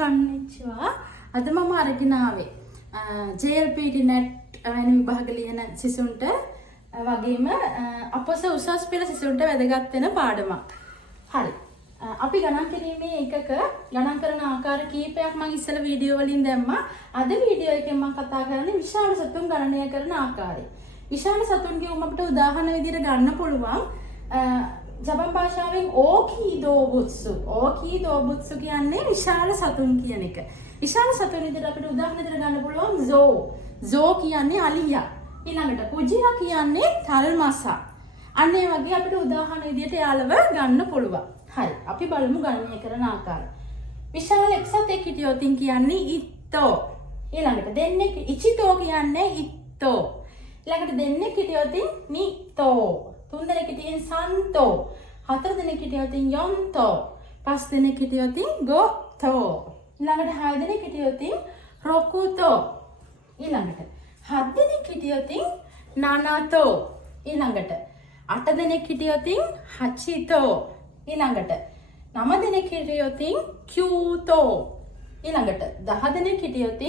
කන්නිච්වා අද මම අරගෙන ආවේ JLPT NET වැනි විභාග ලියන සිසුන්ට වගේම අපොස උසස් පෙළ සිසුන්ට වැදගත් වෙන පාඩමක්. හරි. අපි ගණන් කිරීමේ එකක ගණන් කරන ආකාර කීපයක් මම ඉස්සෙල් වීඩියෝ වලින් දැම්මා. අද වීඩියෝ එකෙන් මම කතා කරන්නේ විශාල සතුන් ගණනය කරන ආකාරය. විශාල සතුන්ගේ අපිට උදාහරණ විදිහට ගන්න පුළුවන්. ජපන් භාෂාවෙන් ඕකීදෝබුත්සු. ඕකීදෝබුත්සු කියන්නේ විශාල සතුන් කියන එක. විශාල සතුන් විදිහට අපිට උදාහරණ විදිහට ගන්න පුළුවන් zoo. zoo කියන්නේ අලියා. ඊළඟට කුජිරා කියන්නේ තල්මස. අන්න ඒ වගේ අපිට උදාහරණ විදිහට යාළව ගන්න පුළුවන්. හරි. අපි බලමු ගණනය කරන ආකාරය. විශාල එක්සතෙක් හිටියොත් කියන්නේ ඉත්තෝ. ඊළඟට දෙන්නෙක් ඉචිතෝ කියන්නේ ඉත්තෝ. ඊළඟට දෙන්නෙක් හිටියොත් නිතෝ. තුන් දෙනෙක් හිටියෙන් සන්තෝ. හතර දෙනෙක් හිටියොත් යොන්තෝ. පස් දෙනෙක් හිටියොත් ගොතෝ. ඊළඟට හය දෙනෙක් හිටියොත් රොකුතෝ. ඊළඟට හත් දෙනෙක් හිටියොත් නනතෝ. ඊළඟට අට දෙනෙක් හිටියොත් හචිතෝ. ඊළඟට 9 දෙනෙක් හිටියොත් කියූතෝ. ඊළඟට 10 දෙනෙක් හිටියොත්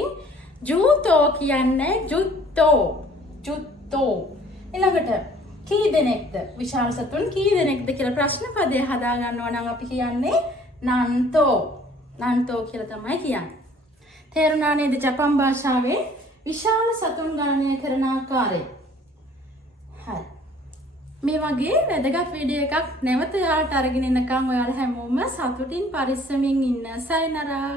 ජූතෝ කියන්නේ ජුත්තෝ. ජුත්තෝ. ඊළඟට කී දෙනෙක්ද විශාල සතුන් කී දෙනෙක්ද කියලා ප්‍රශ්න පදය හදා ගන්නවා නම් අපි කියන්නේ නන්තෝ. නන්තෝ කියලා තමයි කියන්නේ. තේරුණා නේද ජපන් භාෂාවේ විශාල සතුන් ගණනය කරන ආකාරය? හරි. මේ වගේ වැදගත් වීඩියෝ එකක් නැවත ඔයාලට අරගෙන එනකම් ඔයාලා හැමෝම සතුටින් පරිස්සමින් ඉන්න. සයනරා.